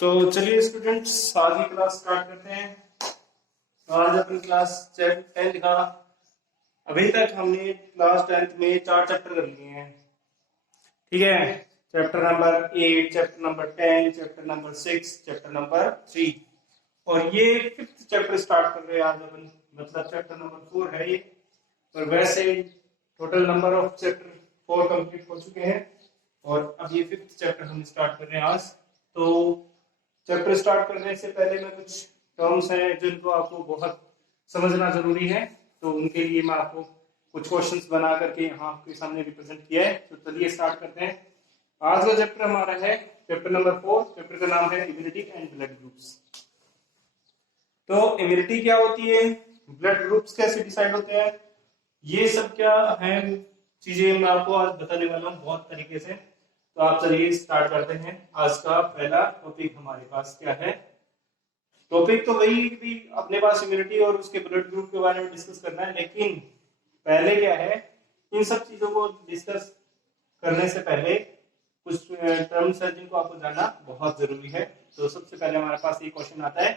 तो चलिए स्टूडेंट्स, आज की क्लास स्टार्ट करते हैं। आज अपनी क्लास 10th का अभी तक हमने क्लास 10th में 4 चैप्टर कर लिए हैं। ठीक है, chapter number 8, chapter number 10, chapter number 6, chapter number 3 और ये 5th चैप्टर स्टार्ट कर रहे हैं आज अपन, मतलब चैप्टर नंबर 4 है ये। और वैसे total number of chapter 4 complete हो चुके हैं और अब ये 5th चैप्टर हम स्टार्ट कर रहे हैं आज। तो चैप्टर स्टार्ट करने से पहले मैं कुछ टर्म्स हैं जिनको आपको बहुत समझना जरूरी है, तो उनके लिए मैं आपको कुछ क्वेश्चंस बना करके यहाँ आपके सामने रिप्रेजेंट किया है। तो चलिए स्टार्ट करते हैं। आज का चैप्टर हमारा है चैप्टर नंबर 4। चैप्टर का नाम है इम्यूनिटी एंड ब्लड ग्रुप्स। तो इम्यूनिटी क्या होती है, ब्लड ग्रुप्स कैसे डिसाइड होते हैं, ये सब क्या है चीजें मैं आपको आज बताने वाला हूँ बहुत तरीके से। तो आप चलिए स्टार्ट करते हैं। आज का पहला टॉपिक हमारे पास क्या है। टॉपिक तो वही भी अपने पास इम्यूनिटी और उसके ब्लड ग्रुप के बारे में डिस्कस करना है, लेकिन पहले क्या है, इन सब चीजों को डिस्कस करने से पहले कुछ टर्म्स है जिनको आपको जानना बहुत जरूरी है। तो सबसे पहले हमारे पास ये क्वेश्चन आता है,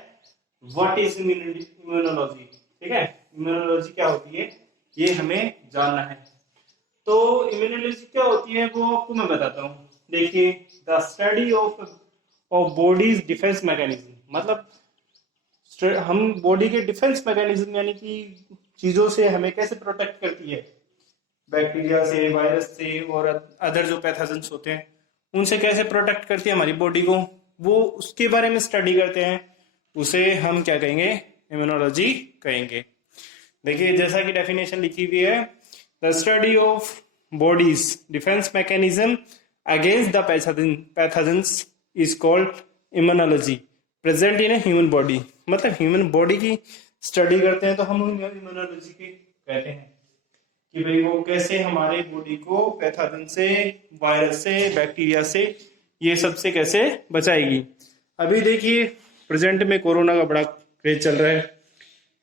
व्हाट इज इम्यूनोलॉजी। ठीक है, इम्यूनोलॉजी क्या होती है ये हमें जानना है। तो इम्यूनोलॉजी क्या होती है वो आपको मैं बताता हूँ। देखिए, the study of bodies defence mechanism, मतलब हम बॉडी के डिफेंस मैकेनिज्म यानी कि चीजों से हमें कैसे प्रोटेक्ट करती है, बैक्टीरिया से, वायरस से और अदर जो पैथोजेंस होते हैं उनसे कैसे प्रोटेक्ट करती है हमारी बॉडी को, वो उसके बारे में स्टडी करते हैं। उसे हम क्या कहेंगे, इम्यूनोलॉजी कहेंगे। देखिए, जैसा कि डेफिनेशन लिखी हुई है, the study of bodies defence mechanism against the pathogens is called immunology present in human body. मतलब ह्यूमन बॉडी की स्टडी करते हैं तो हम इम्यूनोलॉजी के कहते हैं कि भाई वो कैसे हमारे बॉडी को पैथोजन से, वायरस से, बैक्टीरिया से, ये सब से कैसे बचाएगी। अभी देखिए प्रेजेंट में कोरोना का बड़ा क्रेज चल रहा है,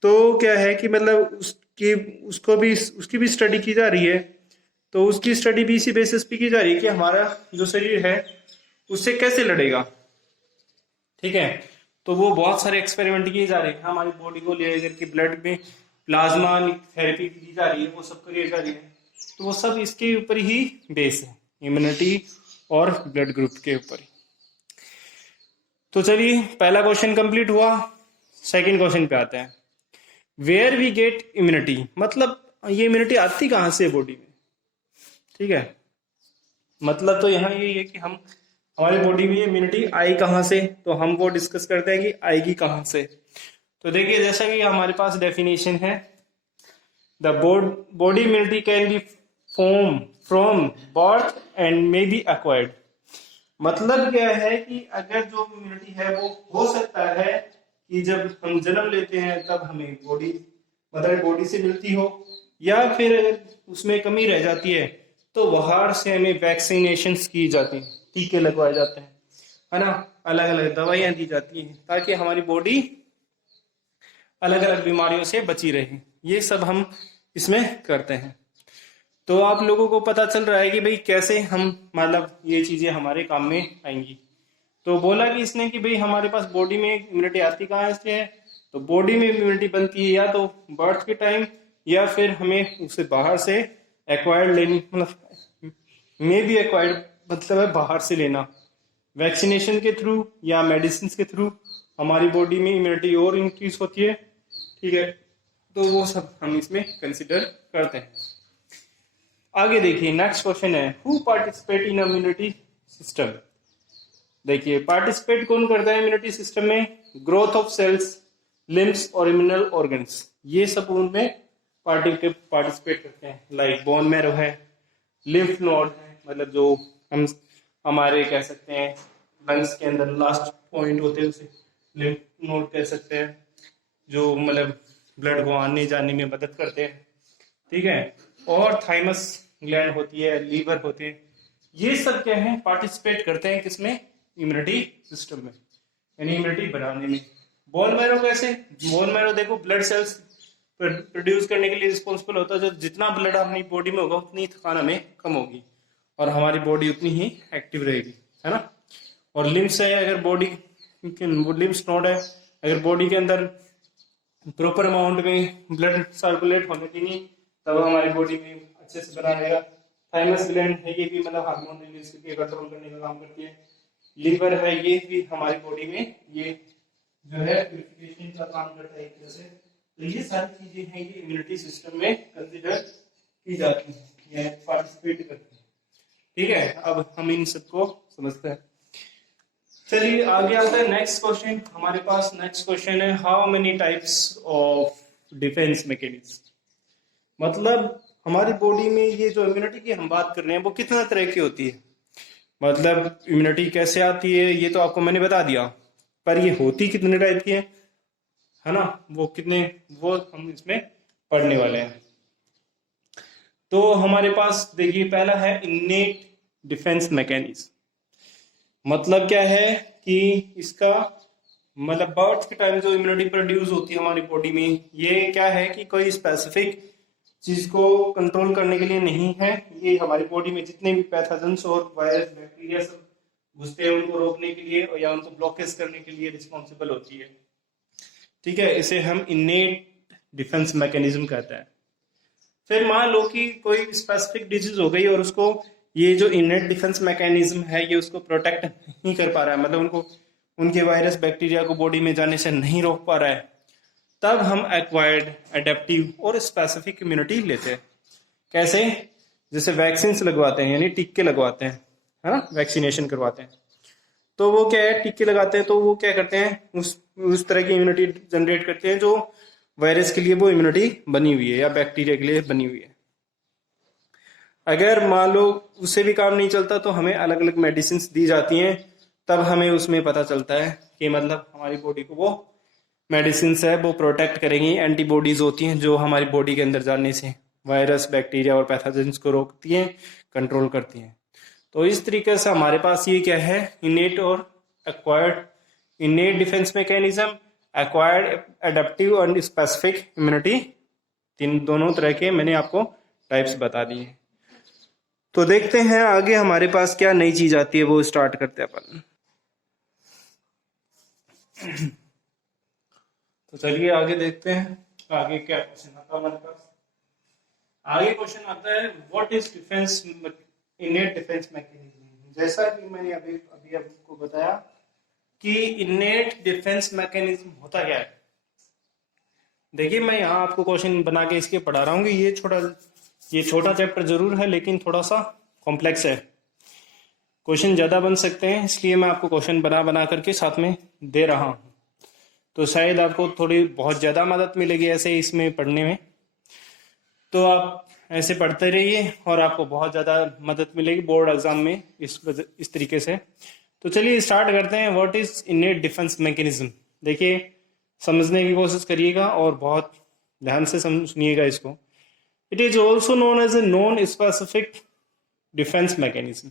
तो क्या है कि मतलब उसकी भी स्टडी की जा रही है। तो उसकी स्टडी भी इसी बेसिस पे की जा रही है कि हमारा जो शरीर है उससे कैसे लड़ेगा। ठीक है, तो वो बहुत सारे एक्सपेरिमेंट किए जा रहे हैं, हमारी बॉडी को ले करके ब्लड में प्लाज्मा थेरेपी दी जा रही है, वो सब करी जा रही है। तो वो सब इसके ऊपर ही बेस है, इम्यूनिटी और ब्लड ग्रुप के ऊपर ही। तो चलिए, पहला क्वेश्चन कंप्लीट हुआ। सेकंड क्वेश्चन पे आते हैं, वेयर वी गेट इम्यूनिटी, मतलब ये इम्यूनिटी आती कहाँ से बॉडी में। ठीक है, मतलब तो यहाँ ये है कि हम हमारी बॉडी में इम्यूनिटी आई कहाँ से, तो हम वो डिस्कस करते हैं कि आएगी कहाँ से। तो देखिए, जैसा कि हमारे पास डेफिनेशन है, the body immunity can be form from birth and may be acquired. मतलब क्या है कि अगर जो इम्यूनिटी है वो हो सकता है कि जब हम जन्म लेते हैं तब हमें बॉडी मदर बॉडी से मिलती हो, या फिर अगर उसमें कमी रह जाती है तो बाहर से हमें वैक्सीनेशन की जाती है, टीके लगवाए जाते हैं, है ना, अलग अलग दवाइयां दी जाती हैं ताकि हमारी बॉडी अलग अलग बीमारियों से बची रहे। ये सब हम इसमें करते हैं। तो आप लोगों को पता चल रहा है कि भाई कैसे हम मतलब ये चीजें हमारे काम में आएंगी। तो बोला कि इसने कि भाई हमारे पास बॉडी में इम्यूनिटी आती कहाँ से है, तो बॉडी में इम्यूनिटी बनती है या तो बर्थ के टाइम या फिर हमें उसे बाहर से एक्वायर्ड लेनी, मतलब मे बी एक्वायर्ड मतलब है बाहर से लेना, वैक्सीनेशन के थ्रू या मेडिसिन के थ्रू हमारी बॉडी में इम्यूनिटी और इंक्रीज होती है। ठीक है, तो वो सब हम इसमें कंसिडर करते हैं। आगे देखिए, नेक्स्ट क्वेश्चन है, who participate in immunity system. देखिए, पार्टिसिपेट कौन करता है इम्यूनिटी सिस्टम में, ग्रोथ ऑफ सेल्स, लिम्स और इम्यूनल ऑर्गन्स, ये सब उनमें पार्टिसिपेट करते हैं। लाइक बोन मैरो है, लिम्फ नोड है, मतलब जो हम हमारे कह सकते हैं लंग्स के अंदर लास्ट पॉइंट होते हैं उसे लिम्फ नोड कह सकते हैं, जो मतलब ब्लड को आने जाने में मदद करते हैं। ठीक है, और थाइमस ग्लैंड होती है, लीवर होते हैं, ये सब क्या है, पार्टिसिपेट करते हैं किसमें, इम्यूनिटी सिस्टम में, यानी इम्यूनिटी बनाने में। बोन मैरो कैसे, बोन मैरो देखो ब्लड सेल्स प्रोड्यूस करने के लिए रिस्पॉन्सिबल होता है, जो जितना ब्लड अपनी बॉडी में होगा उतनी थकान हमें कम होगी और हमारी बॉडी उतनी ही एक्टिव रहेगी, है ना। और लिम्स है, अगर बॉडी वो लिम्फ नोड है, अगर बॉडी के अंदर प्रॉपर अमाउंट में ब्लड सर्कुलेट होने की नहीं, तब हमारी बॉडी में अच्छे से बना रहेगा। थाइमस ग्लैंड है, ये भी मतलब हार्मोन रिलीज करके कंट्रोल करने का काम करती है। लीवर है, ये भी हमारी बॉडी में ये जो है प्यूरिफिकेशन का काम करता है एक तरह से। तो ये सारी चीजें हैं, ये इम्यूनिटी सिस्टम में कंसिडर की जाती है, ये पार्टिसिपेट करती है। ठीक है, अब हम इन सबको समझते हैं। चलिए आगे आता है नेक्स्ट क्वेश्चन। हमारे पास नेक्स्ट क्वेश्चन है, how many types of defence mechanism. मतलब हमारी बॉडी में ये जो इम्यूनिटी की हम बात कर रहे हैं वो कितना तरह की होती है, मतलब इम्यूनिटी कैसे आती है ये तो आपको मैंने बता दिया, पर ये होती कितने टाइप की है ना, वो कितने, वो हम इसमें पढ़ने वाले हैं। तो हमारे पास देखिए पहला है इन्नेट डिफेंस मैकेनिज्म। मतलब क्या है कि इसका मतलब बर्थ के टाइम जो इम्यूनिटी प्रोड्यूस होती है हमारी बॉडी में, ये क्या है कि कोई स्पेसिफिक चीज को कंट्रोल करने के लिए नहीं है, ये हमारी बॉडी में जितने भी पैथोजेंस और वायरस बैक्टीरिया सब घुसते हैं उनको रोकने के लिए या उनको ब्लॉकेज करने के लिए रिस्पॉन्सिबल होती है। ठीक है, इसे हम इन्नेट डिफेंस मैकेनिज्म कहते हैं। फिर मान लो कि कोई स्पेसिफिक डिजीज हो गई और उसको ये जो इनेट डिफेंस मैकेनिज्म है ये उसको प्रोटेक्ट नहीं कर पा रहा है, मतलब उनको उनके वायरस बैक्टीरिया को बॉडी में जाने से नहीं रोक पा रहा है, तब हम एक्वायर्ड, एडेप्टिव और स्पेसिफिक इम्यूनिटी लेते हैं। कैसे? जैसे वैक्सीन लगवाते हैं, यानी टीके लगवाते हैं, है ना, वैक्सीनेशन करवाते हैं। तो वो क्या है, टीके लगाते हैं तो वो क्या करते हैं, उस तरह की इम्यूनिटी जनरेट करते हैं जो वायरस के लिए वो इम्यूनिटी बनी हुई है या बैक्टीरिया के लिए बनी हुई है। अगर मान लो उससे भी काम नहीं चलता तो हमें अलग अलग मेडिसिन दी जाती हैं, तब हमें उसमें पता चलता है कि मतलब हमारी बॉडी को वो मेडिसिन है वो प्रोटेक्ट करेंगी। एंटीबॉडीज होती हैं जो हमारी बॉडी के अंदर जाने से वायरस, बैक्टीरिया और पैथोजेंस को रोकती हैं, कंट्रोल करती हैं। तो इस तरीके से हमारे पास ये क्या है, इनेट और acquired. इनेट defence mechanism, acquired, adaptive और स्पेसिफिक इम्यूनिटी, तीन दोनों तरह के मैंने आपको टाइप्स बता दिए। तो देखते हैं आगे हमारे पास क्या नई चीज आती है, वो स्टार्ट करते हैं अपन। तो चलिए आगे देखते हैं आगे क्या क्वेश्चन आता है हमारे पास। आगे क्वेश्चन आता है, what is defence, इनेट defence mechanism. जैसा कि मैंने अभी अभी आपको बताया कि इनेट डिफेंस मैकेनिज्म होता क्या है। देखिए मैं यहाँ आपको क्वेश्चन बना के इसके पढ़ा रहा हूँ कि ये छोटा चैप्टर जरूर है लेकिन थोड़ा सा कॉम्प्लेक्स है, क्वेश्चन ज्यादा बन सकते हैं, इसलिए मैं आपको क्वेश्चन बना बना करके साथ में दे रहा हूँ। तो शायद आपको थोड़ी बहुत ज्यादा मदद मिलेगी ऐसे इसमें पढ़ने में, तो आप ऐसे पढ़ते रहिए और आपको बहुत ज्यादा मदद मिलेगी बोर्ड एग्जाम में इस तरीके से। तो चलिए स्टार्ट करते हैं, व्हाट इज इनेट डिफेंस मैकेनिज्म। देखिए समझने की कोशिश करिएगा और बहुत ध्यान से सुनिएगा इसको। It is also known as a non specific defence mechanism.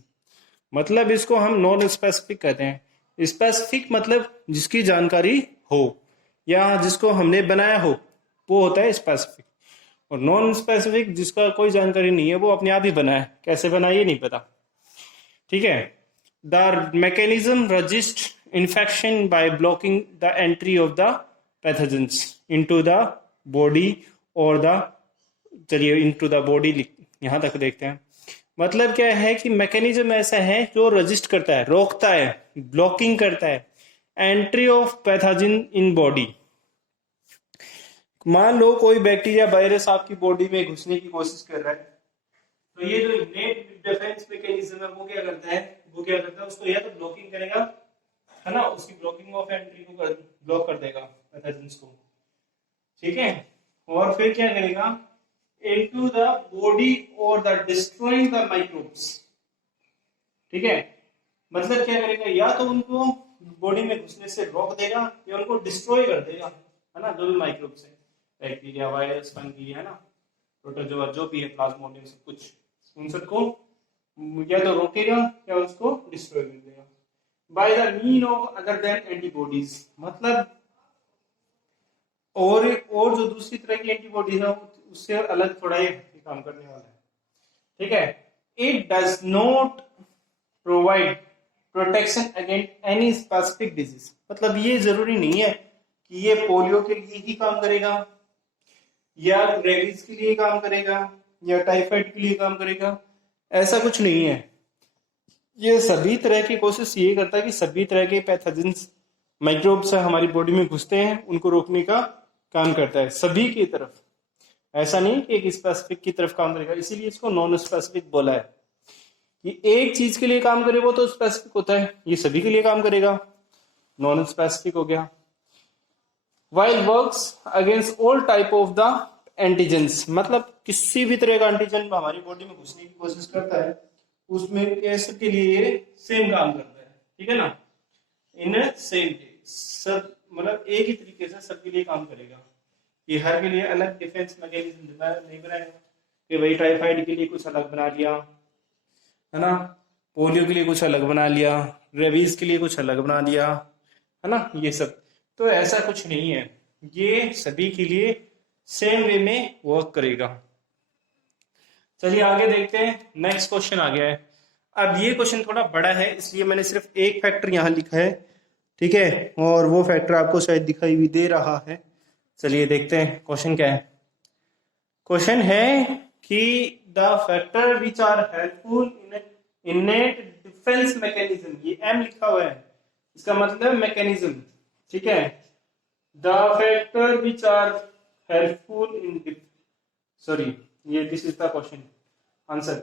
मतलब इसको हम नॉन स्पेसिफिक कहते हैं। स्पेसिफिक मतलब जिसकी जानकारी हो या जिसको हमने बनाया हो, वो होता है स्पेसिफिक। और नॉन स्पेसिफिक जिसका कोई जानकारी नहीं है, वो अपने आप ही बना है, कैसे बना ये नहीं पता। ठीक है, the mechanism resist infection by blocking the entry of the pathogens into the body और द, चलिए इनटू द बॉडी यहां तक देखते हैं। मतलब क्या है कि मैकेनिज्म ऐसा है जो रजिस्ट करता है, रोकता है, ब्लॉकिंग करता है entry of pathogen in body. मान लो कोई बैक्टीरिया, वायरस आपकी बॉडी में घुसने की कोशिश कर रहा है, तो ये जो इनेट डिफेंस मैकेनिज्म है वो क्या करता है, उसको या तो ब्लॉकिंग करेगा, है ना, उसकी ब्लॉकिंग ऑफ एंट्री को ब्लॉक कर देगा पैथोजेंस को। ठीक है, और फिर क्या करेगा, into the body or the destroying the microbes। ठीक है, मतलब क्या करेगा, या तो उनको बॉडी में घुसने से रोक देगा या उनको डिस्ट्रॉय कर देगा, है ना, जो भी माइक्रोब्स है, बैक्टीरिया, वायरस, फंगी, है ना, प्रोटोजोआ जो भी है, प्लाज्मोडियम, सब कुछ, उन सबको या तो रोकेगा या उसको डिस्ट्रॉय कर देगा by the mean of other than antibodies. मतलब और जो दूसरी तरह की एंटीबॉडी है उससे अलग थोड़ा ये काम करने वाला है। ठीक है, it does not provide protection against any specific disease. मतलब ये जरूरी नहीं है कि ये पोलियो के लिए ही काम करेगा या रेबीज के लिए काम करेगा या टाइफाइड के लिए काम करेगा, ऐसा कुछ नहीं है। ये सभी तरह की कोशिश ये करता है कि सभी तरह के पैथोजेंस माइक्रोब्स हमारी बॉडी में घुसते हैं उनको रोकने का काम करता है, सभी की तरफ। ऐसा नहीं कि एक स्पेसिफिक की तरफ काम करेगा, इसीलिए इसको नॉन स्पेसिफिक बोला है कि एक चीज के लिए काम करे वो तो स्पेसिफिक होता है, ये सभी के लिए काम करेगा, नॉन स्पेसिफिक हो गया। While works against all type of the antigens, मतलब किसी भी तरह का एंटीजन हमारी बॉडी में घुसने की कोशिश करता है उसमें कैसे के लिए ये सेम काम करता है, ठीक है ना, इन सेम डे सब, मतलब एक ही तरीके से सबके लिए काम करेगा। ये हर के लिए अलग डिफेंस मैकेनिज्म नहीं बनाएगा कि भाई टाइफाइड के लिए कुछ अलग बना लिया, है ना, पोलियो के लिए कुछ अलग बना लिया, रेबीज के लिए कुछ अलग बना दिया, है ना, ये सब। तो ऐसा कुछ नहीं है, ये सभी के लिए सेम वे में वर्क करेगा। चलिए आगे देखते हैं, नेक्स्ट क्वेश्चन आ गया है। अब ये क्वेश्चन थोड़ा बड़ा है इसलिए मैंने सिर्फ एक फैक्टर यहाँ लिखा है, ठीक है, और वो फैक्टर आपको शायद दिखाई भी दे रहा है। चलिए देखते हैं क्वेश्चन क्या है। क्वेश्चन है कि the factor which are helpful in innate defence mechanism, ये एम लिखा हुआ है, इसका मतलब मैकेनिज्म, ठीक है। The factor which are helpful in, sorry ये this is the question answer,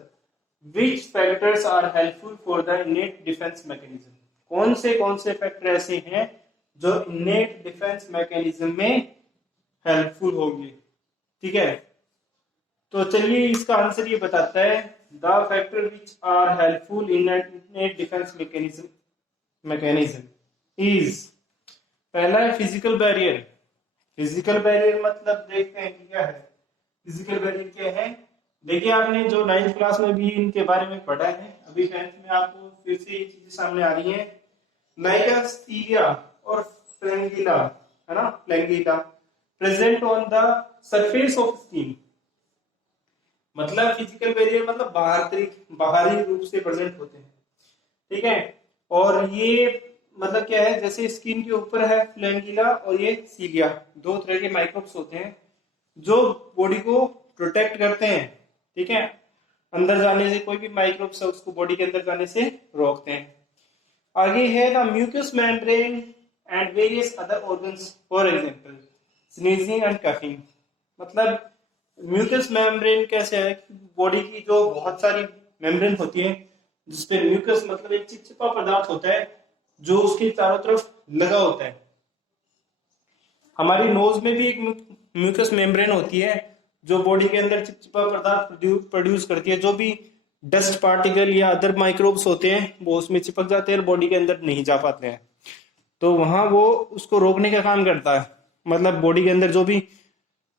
which factors are helpful for the innate defence mechanism, कौन से फैक्टर ऐसे हैं जो इनेट डिफेंस मैकेनिज्म में हेल्पफुल होंगे, ठीक है। तो चलिए इसका आंसर ये बताता है, the factor which are helpful in innate defence mechanism is, पहला है फिजिकल बैरियर। फिजिकल बैरियर मतलब देखते हैं कि क्या है फिजिकल बैरियर, क्या है। देखिए आपने जो 9th क्लास में भी इनके बारे में पढ़ा है, अभी 10th में आपको फिर से ये चीजें सामने आ रही है। लाइक सीलिया और फ्लैंगिला, है ना, फ्लैंगिला present on the surface of skin, मतलब फिजिकल बैरियर मतलब बाहरी रूप से प्रेजेंट होते हैं, ठीक है। और ये मतलब क्या है, जैसे स्किन के ऊपर है फ्लैंगिला और ये सीलिया, दो तरह के माइक्रोब्स होते हैं जो बॉडी को प्रोटेक्ट करते हैं, ठीक है, अंदर जाने से, कोई भी माइक्रोब्स है उसको बॉडी के अंदर जाने से रोकते हैं। आगे है the mucus membrane and various other organs, for example sneezing and coughing. मतलब म्यूकस मेम्ब्रेन कैसे है, बॉडी की जो बहुत सारी मेम्ब्रेन होती है जिसपे म्यूकस मतलब एक चिपचिपा पदार्थ होता है जो उसके चारों तरफ लगा होता है। हमारी नोज में भी एक म्यूकस मेम्ब्रेन होती है जो बॉडी के अंदर चिपचिपा पदार्थ प्रोड्यूस करती है, जो भी डस्ट पार्टिकल या अदर माइक्रोब्स होते हैं वो उसमें चिपक जाते हैं और बॉडी के अंदर नहीं जा पाते हैं, तो वहां वो उसको रोकने का काम करता है। मतलब बॉडी के अंदर जो भी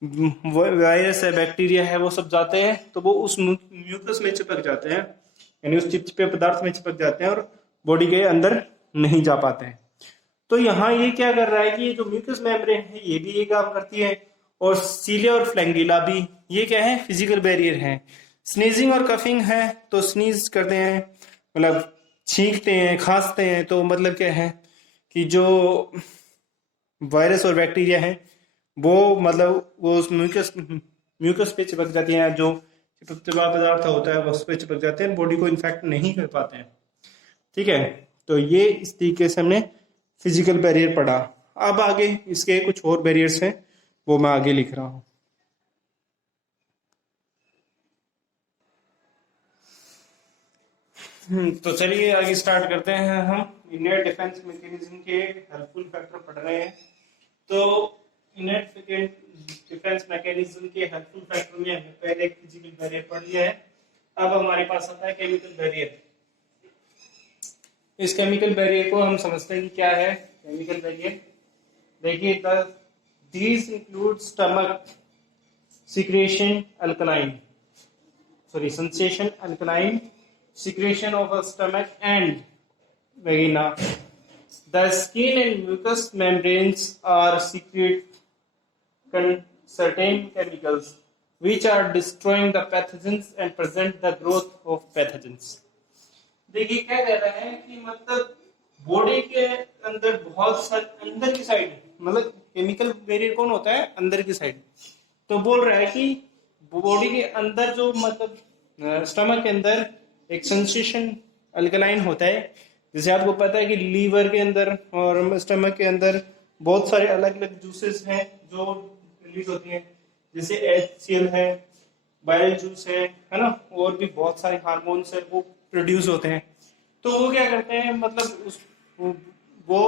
वायरस है, बैक्टीरिया है, वो सब जाते हैं तो वो उस म्यूकस में चिपक जाते हैं, यानी उस चिपचिपे पदार्थ में चिपक जाते हैं और बॉडी के अंदर नहीं जा पाते हैं। तो यहाँ ये क्या कर रहा है कि ये जो म्यूकस मेम्ब्रेन है ये भी ये काम करती है, और सीलिया और फ्लैंगिला भी ये क्या है, फिजिकल बैरियर है। स्नीजिंग और कफिंग है तो स्नीज करते हैं, मतलब छींकते हैं, खांसते हैं, तो मतलब क्या है कि जो वायरस और बैक्टीरिया है वो मतलब वो उस म्यूकस पे चिपक जाती हैं, जो चिपचिपा पदार्थ होता है उस पे चिपक जाते हैं, बॉडी को इन्फेक्ट नहीं कर पाते हैं, ठीक है। तो ये इस तरीके से हमने फिजिकल बैरियर पढ़ा। अब आगे इसके कुछ और बैरियर्स हैं वो मैं आगे लिख रहा हूं। तो चलिए आगे स्टार्ट करते हैं। हम इनेट डिफेंस मैकेनिज्म के हेल्पफुल फैक्टर पढ़ रहे हैं। तो इनेट डिफेंस मैकेनिज्म के हेल्पफुल फैक्टर में हमने पहले फिजिकल बैरियर पढ़ लिया है। अब हमारे पास आता है केमिकल बैरियर। इस केमिकल बैरियर को हम समझते हैं कि क्या है केमिकल बैरियर। देखिए, these include stomach secretion alkaline, sensation alkaline secretion of a stomach and vagina. The skin and mucous membranes are secrete certain chemicals which are destroying the pathogens and present the growth of pathogens. देखिए क्या कह रहा है कि मतलब body के अंदर बहुत सारे अंदर की साइड, मतलब केमिकल बैरियर कौन होता है, अंदर की साइड। तो बोल रहा है कि बॉडी के अंदर जो मतलब स्टमक के अंदर एक सेंसेशन अल्कलाइन होता है। जैसे आपको पता है कि लीवर के अंदर और स्टमक के अंदर बहुत सारे अलग अलग जूसेस हैं जो रिलीज होती हैं, जैसे HCl है, बाइल जूस है ना, और भी बहुत सारे हार्मोन्स है वो प्रोड्यूस होते हैं। तो वो क्या करते हैं, मतलब वो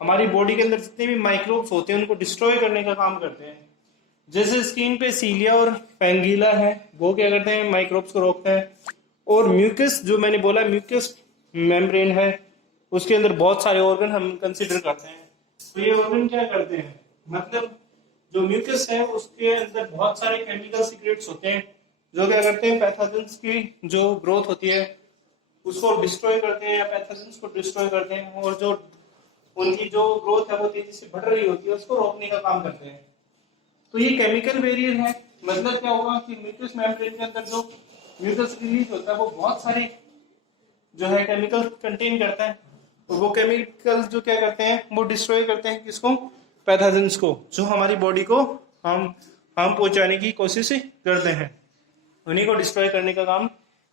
हमारी बॉडी के अंदर जितने भी माइक्रोब्स होते हैं उनको डिस्ट्रॉय करने का काम करते हैं। जैसे स्किन पे सीलिया और पेंगिला है, वो क्या करते हैं, माइक्रोब्स को रोकता है। और म्यूकस, जो मैंने बोला म्यूकस मेम्ब्रेन है, उसके अंदर बहुत सारे ऑर्गन हम कंसिडर करते हैं। तो ये ऑर्गन क्या करते हैं, मतलब जो म्यूकस है उसके अंदर बहुत सारे केमिकल सीक्रेट्स होते हैं जो क्या करते हैं, पैथोजेंस की जो ग्रोथ होती है उसको डिस्ट्रॉय करते हैं या पैथोजेंस को डिस्ट्रॉय करते हैं, और जो उनकी जो ग्रोथ है वो तेजी से बढ़ रही होती है उसको रोकने का काम करते हैं। तो ये केमिकल बैरियर है। मतलब क्या होगा कि म्यूकस मेम्ब्रेन के अंदर जो म्यूकस रिलीज होता है वो बहुत सारे जो है केमिकल कंटेन करता है, और वो केमिकल्स जो क्या करते हैं वो डिस्ट्रॉय करते हैं किसको, पैथोजेंस को, जो हमारी बॉडी को हम पहुंचाने की कोशिश करते हैं, उन्हीं को डिस्ट्रॉय करने का काम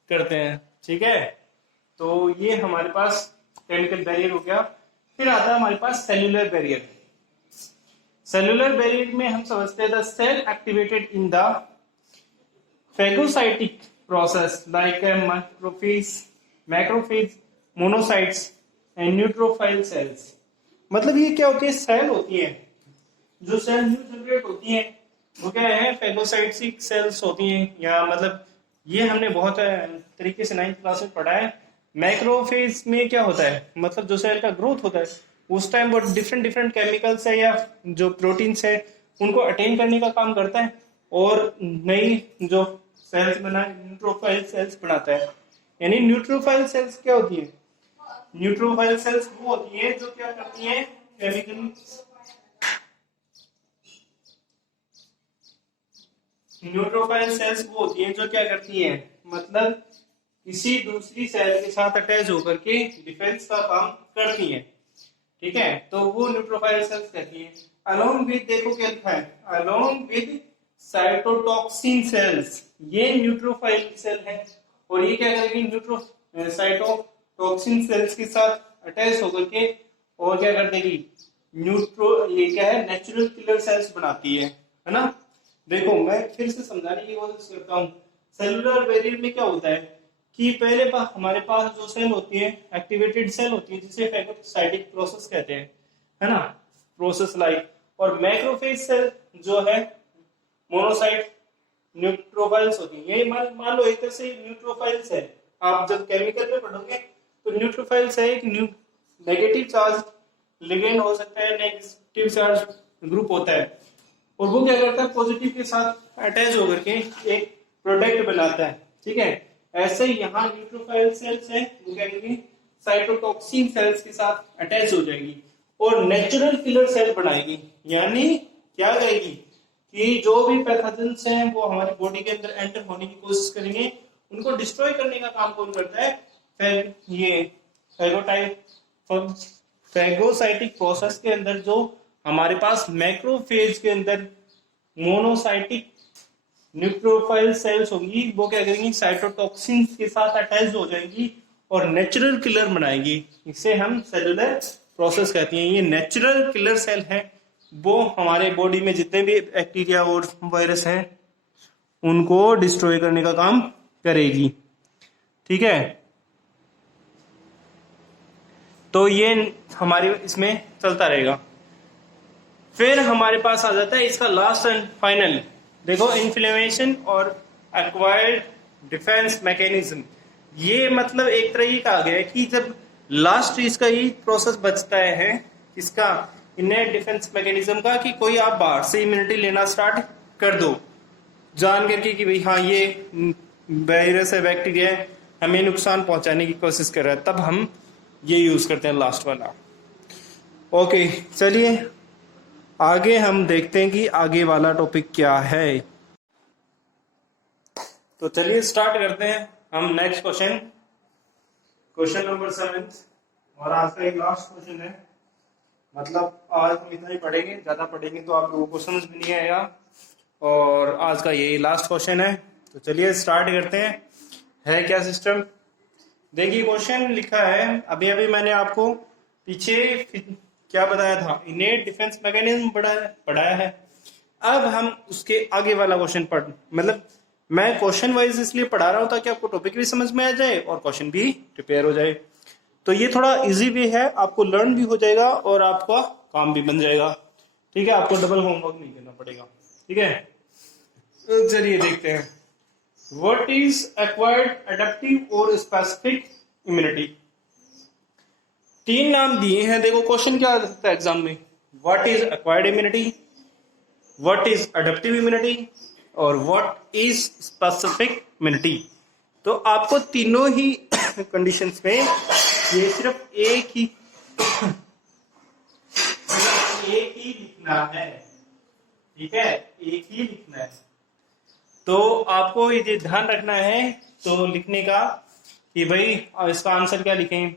करते हैं। ठीक है, तो ये हमारे पास केमिकल बैरियर हो गया। फिर आता है हमारे पास सेल्यूलर बैरियर। सेल्यूलर बैरियर में हम समझते हैं the cell activated in the phagocytic process like macrophage, monocytes and neutrophil cells। मतलब ये क्या होती है, सेल होती है, जो सेल न्यू जनरेट होती है वो क्या है, फेगोसाइटिक सेल्स होती हैं, या मतलब ये हमने बहुत तरीके से 9th क्लास में पढ़ा है। मैक्रोफेज में क्या होता है, मतलब जो सेल का ग्रोथ होता है उस टाइम वो डिफरेंट डिफरेंट केमिकल्स है या जो प्रोटीन्स है उनको अटेन करने का काम करता है, और नई जो सेल्स बना न्यूट्रोफाइल सेल्स बनाता है। यानी न्यूट्रोफाइल सेल्स क्या होती है, न्यूट्रोफाइल सेल्स वो होती है जो क्या करती है, केमिकल न्यूट्रोफाइल सेल्स वो होती है जो क्या करती है, मतलब किसी दूसरी सेल के साथ अटैच होकर के डिफेंस का काम करती है। ठीक है, तो वो न्यूट्रोफाइल सेल्स कहती है। अलोंग विद, देखो क्या लिखा है, अलोंग विद साइटोटॉक्सिन सेल्स, ये न्यूट्रोफाइल सेल है, और ये क्या करेगी, साइटोटॉक्सिन सेल्स के साथ अटैच होकर के और क्या कर देगी, ये क्या है, नेचुरल किलर सेल्स बनाती है ना। देखो मैं फिर से समझाने की कोशिश करता हूँ। सेलुलर बैरियर में क्या होता है कि पहले हमारे पास जो सेल होती है, एक्टिवेटेड सेल होती है जिसे फैगोसाइटिक प्रोसेस कहते हैं, है ना, प्रोसेस लाइक। और मैक्रोफेज सेल जो है मोनोसाइट न्यूट्रोफाइल्स होती है। यही मान लो एक तरह से न्यूट्रोफाइल्स है, आप जब केमिकल में पढ़ोगे तो न्यूट्रोफाइल्स है एक नेगेटिव चार्ज लिगेंड हो सकता है, नेगेटिव चार्ज ग्रुप होता है, और वो क्या करता है, पॉजिटिव के साथ अटैच होकर के एक प्रोडक्ट बनाता है। ठीक है, ऐसे ही यहाँ न्यूट्रोफाइल सेल्स है, वो क्या करेगी, साइटोटॉक्सिन सेल्स के साथ अटैच हो जाएगी और नेचुरल किलर सेल बनाएगी। यानी क्या करेगी कि जो भी पैथोजेंस हैं वो हमारी बॉडी के अंदर एंटर होने की कोशिश करेंगे, उनको डिस्ट्रॉय करने का काम कौन करता है, फिर ये फैगोसाइटिक प्रोसेस के अंदर जो हमारे पास मैक्रोफेज के अंदर मोनोसाइटिक न्यूट्रोफाइल सेल्स होंगी, वो क्या करेंगी, साइटोटॉक्सिन के साथ अटैच हो जाएंगी और नेचुरल किलर बनाएगी। इसे हम सेलुलर प्रोसेस कहते हैं। ये नेचुरल किलर सेल है, वो हमारे बॉडी में जितने भी बैक्टीरिया और वायरस हैं उनको डिस्ट्रॉय करने का काम करेगी। ठीक है, तो ये हमारे इसमें चलता रहेगा। फिर हमारे पास आ जाता है इसका लास्ट एंड फाइनल, देखो, इन्फ्लेमेशन और एक्वायर्ड डिफेंस मैकेनिज्म। ये मतलब एक तरह का आ गया है कि जब लास्ट इसका ये प्रोसेस बचता है इसका इननेट डिफेंस मैकेनिज्म का, कि कोई आप बाहर से इम्यूनिटी लेना स्टार्ट कर दो जान करके कि भाई हाँ ये वायरस है, बैक्टीरिया है, हमें नुकसान पहुंचाने की कोशिश कर रहा है, तब हम ये यूज करते हैं लास्ट वाला। ओके, चलिए आगे हम देखते हैं कि आगे वाला टॉपिक क्या है। तो चलिए स्टार्ट करते हैं हम नेक्स्ट क्वेश्चन। क्वेश्चन नंबर 7 और आज का एक लास्ट क्वेश्चन है। मतलब आज हम इतना ही पढ़ेंगे, ज्यादा पढ़ेंगे तो आप लोगों को समझ भी नहीं आएगा। और आज का यही लास्ट क्वेश्चन है, तो चलिए स्टार्ट करते हैं। है क्या सिस्टम? देखिए क्वेश्चन लिखा है, अभी अभी मैंने आपको पीछे क्या बताया था, इनेट डिफेंस मैकेनिज्म पढ़ाया है। अब हम उसके आगे वाला क्वेश्चन मतलब मैं क्वेश्चन वाइज इसलिए पढ़ा रहा हूं ताकि आपको टॉपिक भी समझ में आ जाए और क्वेश्चन भी प्रिपेयर हो जाए। तो ये थोड़ा इजी वे है, आपको लर्न भी हो जाएगा और आपका काम भी बन जाएगा। ठीक है, आपको डबल होमवर्क नहीं देना पड़ेगा। ठीक है, तो चलिए देखते हैं। व्हाट इज एक्वायर्ड एडेप्टिव और स्पेसिफिक इम्यूनिटी? 3 नाम दिए हैं। देखो क्वेश्चन क्या आता है एग्जाम में, what is acquired immunity, what is adaptive immunity और व्हाट इज स्पेसिफिक इम्यूनिटी। तो आपको तीनों ही कंडीशंस में ये सिर्फ एक ही लिखना है। ठीक है, एक ही लिखना है। तो आपको ये ध्यान रखना है तो लिखने का कि भाई इसका आंसर क्या लिखें।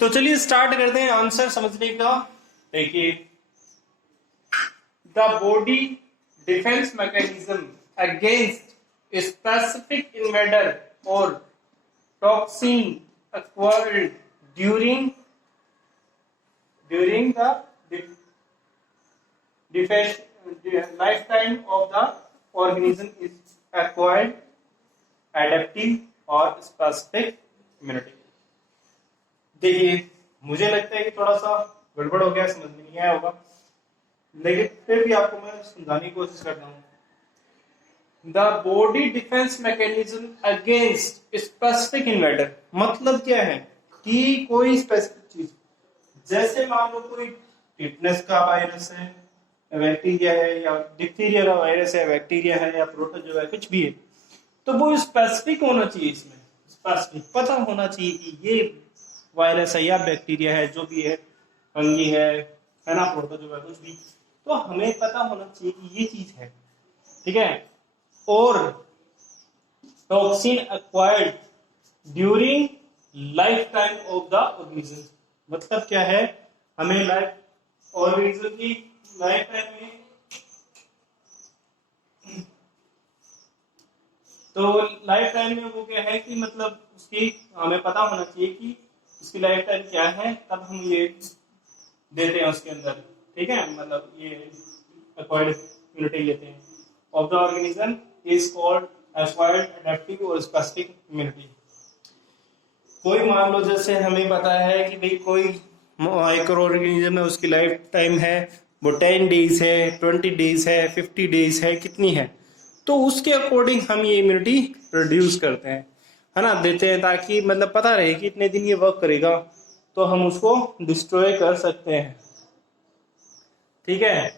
तो चलिए स्टार्ट करते हैं आंसर समझने का। देखिए, the body defence mechanism against specific invader और toxin acquired during the lifetime of the organism is acquired, adaptive और specific immunity। देखिए मुझे लगता है कि थोड़ा सा गड़बड़ हो गया, समझ में नहीं आया होगा, लेकिन फिर भी आपको मैं समझाने की कोशिश करता हूँ। The body defense mechanism against specific invader मतलब क्या है कि कोई स्पेसिफिक चीज, जैसे मान लो कोई टिटनेस का वायरस है, बैक्टीरिया है, या डिप्थीरिया का वायरस है, बैक्टीरिया है, या प्रोटोजोआ है, कुछ भी है, तो वो स्पेसिफिक होना चाहिए। इसमें स्पेसिफिक पता होना चाहिए कि ये वायरस है या बैक्टीरिया है, जो भी है, फंगी है ना, प्रोटोजोआ है, कुछ भी, तो हमें पता होना चाहिए कि ये चीज है। ठीक है, और toxin acquired during life time of the organism मतलब क्या है, हमें लाइफ ऑर्गेनिज्म की लाइफ टाइम में, तो लाइफ टाइम में वो क्या है कि मतलब उसकी हमें पता होना चाहिए कि उसकी लाइफ टाइम क्या है, तब हम ये देते हैं उसके अंदर। ठीक है, मतलब ये एक्वायर्ड इम्यूनिटी लेते हैं of the organism is called acquired adaptive और specific immunity। कोई मान लो जैसे हमें पता है कि भाई कोई माइक्रो ऑर्गेनिज्म है, उसकी लाइफ टाइम है वो 10 डेज है, 20 डेज है, 50 डेज है, कितनी है, तो उसके अकॉर्डिंग हम ये इम्यूनिटी प्रोड्यूस करते हैं, है ना, देते हैं, ताकि मतलब पता रहे कि इतने दिन ये वर्क करेगा तो हम उसको डिस्ट्रॉय कर सकते हैं। ठीक है,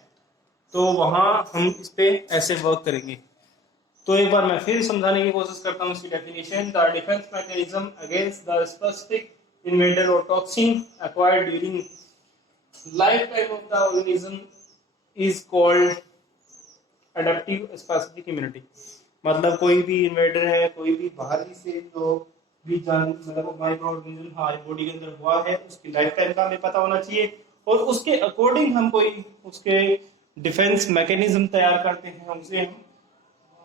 तो वहां हम इस पे ऐसे वर्क करेंगे। तो एक बार मैं फिर समझाने की कोशिश करता हूँ इसकी definition. The defense mechanism against the specific invader और toxin acquired during life time of the organism is called adaptive specific immunity. मतलब कोई भी इन्वेडर है, कोई भी बाहरी से जो भी मतलब माइक्रो ऑर्गेनिज्म हमारी बॉडी के अंदर हुआ है, उसकी लाइफ टाइम का हमें पता होना चाहिए और उसके अकॉर्डिंग हम कोई उसके डिफेंस मैकेनिज्म तैयार करते हैं, उसे हम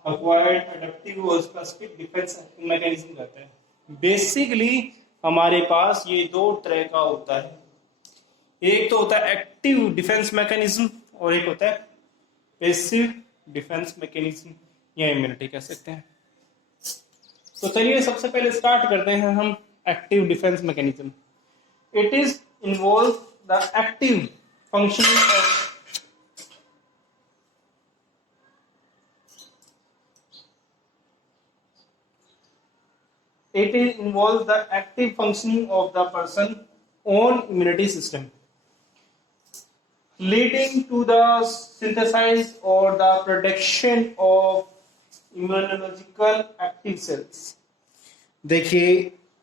एक्वायर्ड एडेप्टिव और स्पेसिफिक डिफेंस मैकेनिज्म कहते हैं। बेसिकली हमारे पास ये 2 तरह का होता है, एक तो होता है एक्टिव डिफेंस मैकेनिज्म और एक होता है पैसिव डिफेंस मैकेनिज्म या इम्यूनिटी कह सकते हैं। तो चलिए सबसे पहले स्टार्ट करते हैं हम active defence mechanism. It is involve the active functioning of it involves the active functioning of the person's own immunity system, leading to the synthesis or the production of immunological active cells। देखिए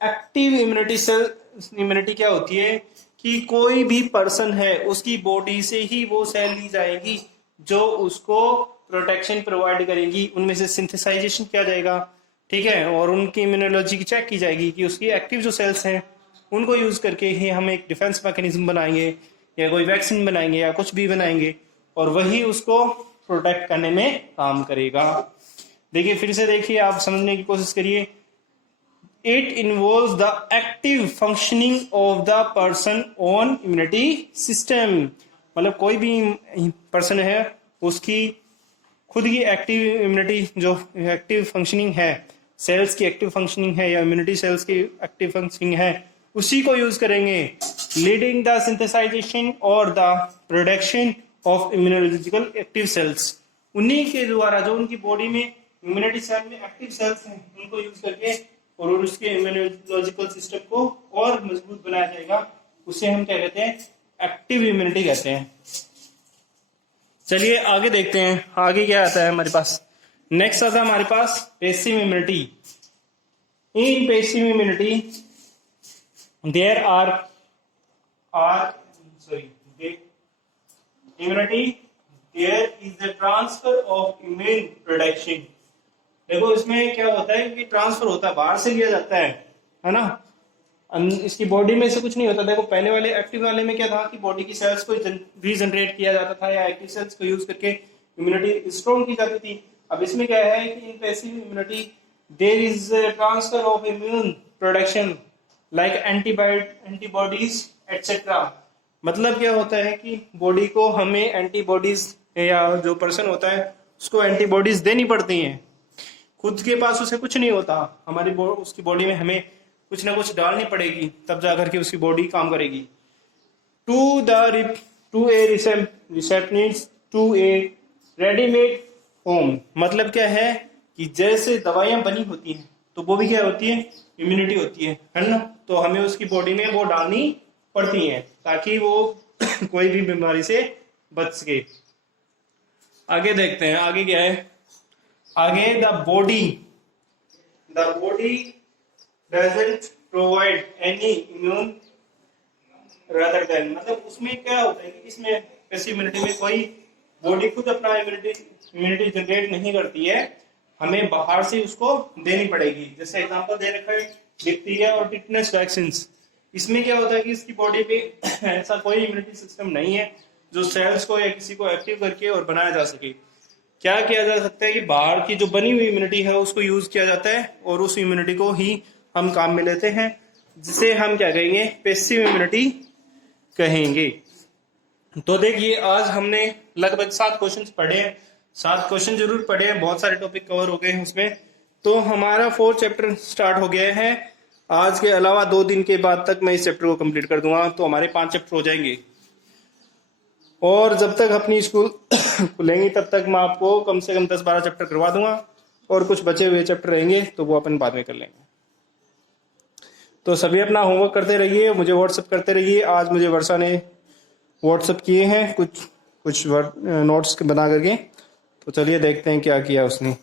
active immunity क्या होती है कि कोई भी person है उसकी body से ही वो सेल ली जाएगी जो उसको प्रोटेक्शन प्रोवाइड करेंगी, उनमें से सिंथेसाइजेशन किया जाएगा, ठीक है, और उनकी इम्यूनोलॉजी की चेक की जाएगी कि उसकी एक्टिव जो सेल्स हैं उनको यूज करके ही हम एक डिफेंस मैकेनिज्म बनाएंगे या कोई वैक्सीन बनाएंगे या कुछ भी बनाएंगे, और वही उसको प्रोटेक्ट करने में काम करेगा। देखिए फिर से देखिए, आप समझने की कोशिश करिए। It involves the active functioning of the person on immunity system, मतलब कोई भी पर्सन है उसकी खुद की एक्टिव इम्यूनिटी जो एक्टिव फंक्शनिंग है, सेल्स की एक्टिव फंक्शनिंग है या इम्यूनिटी सेल्स की एक्टिव फंक्शनिंग है, उसी को यूज करेंगे, लीडिंग द सिंथेसाइजेशन और the production of immunological active cells. उन्हीं के द्वारा जो उनकी बॉडी में इम्यूनिटी सेल में एक्टिव सेल्स हैं उनको यूज करके और उसके इम्यूनोलॉजिकल सिस्टम को और मजबूत बनाया जाएगा, उसे हम क्या कहते हैं, एक्टिव इम्यूनिटी कहते हैं। चलिए आगे देखते हैं, आगे क्या आता है हमारे पास। नेक्स्ट आता है हमारे पास passive immunity. In passive immunity there are immunity there is the transfer of immune production. देखो इसमें क्या होता है कि ट्रांसफर होता है, बाहर से लिया जाता है ना, इसकी बॉडी में से कुछ नहीं होता। देखो पहले वाले एक्टिव वाले में क्या था कि बॉडी की सेल्स को रीजनरेट किया जाता था या एक्टिव सेल्स को यूज करके इम्यूनिटी स्ट्रॉन्ग की जाती थी। अब इसमें क्या है कि in passive immunity there is transfer of immune production like antibodies etcetera. मतलब क्या होता है कि बॉडी को हमें एंटीबॉडीज या जो पर्सन होता है उसको एंटीबॉडीज देनी पड़ती हैं, खुद के पास उसे कुछ नहीं होता, हमारी उसकी बॉडी में हमें कुछ ना कुछ डालनी पड़ेगी तब जाकर के उसकी बॉडी काम करेगी। To a receipt needs to a readymade form. मतलब क्या है कि जैसे दवाइयां बनी होती हैं तो वो भी क्या होती है, इम्यूनिटी होती है ना, तो हमें उसकी बॉडी में वो डालनी पड़ती है ताकि वो कोई भी बीमारी से बच सके। आगे देखते हैं आगे क्या है। आगे the body doesn't provide any immune rather than, मतलब उसमें क्या होता है कि इसमें पैसिव इम्यूनिटी में कोई बॉडी खुद अपना इम्यूनिटी जनरेट नहीं करती है, हमें बाहर से उसको देनी पड़ेगी। जैसे एग्जांपल दे रखा है डिप्थीरिया और टिटनेस वैक्सीन। इसमें क्या होता है कि इसकी बॉडी पे ऐसा कोई इम्यूनिटी सिस्टम नहीं है जो सेल्स को या किसी को एक्टिव करके और बनाया जा सके। क्या किया जा सकता है कि बाहर की जो बनी हुई इम्यूनिटी है उसको यूज किया जाता है और उस इम्यूनिटी को ही हम काम में लेते हैं, जिसे हम क्या कहेंगे, पैसिव इम्यूनिटी कहेंगे। तो देखिए आज हमने लगभग 7 क्वेश्चन पढ़े हैं, 7 क्वेश्चन जरूर पढ़े हैं, बहुत सारे टॉपिक कवर हो गए हैं उसमें। तो हमारा 4th चैप्टर स्टार्ट हो गया है। आज के अलावा 2 दिन के बाद तक मैं इस चैप्टर को कंप्लीट कर दूंगा, तो हमारे 5 चैप्टर हो जाएंगे। और जब तक अपनी स्कूल खुलेंगी तब तक मैं आपको कम से कम 10-12 चैप्टर करवा दूंगा, और कुछ बचे हुए चैप्टर रहेंगे तो वो अपन बाद में कर लेंगे। तो सभी अपना होमवर्क करते रहिए, मुझे व्हाट्सएप करते रहिए। आज मुझे वर्षा ने व्हाट्सएप किए हैं कुछ नोट्स बना करके, तो चलिए देखते हैं क्या किया उसने।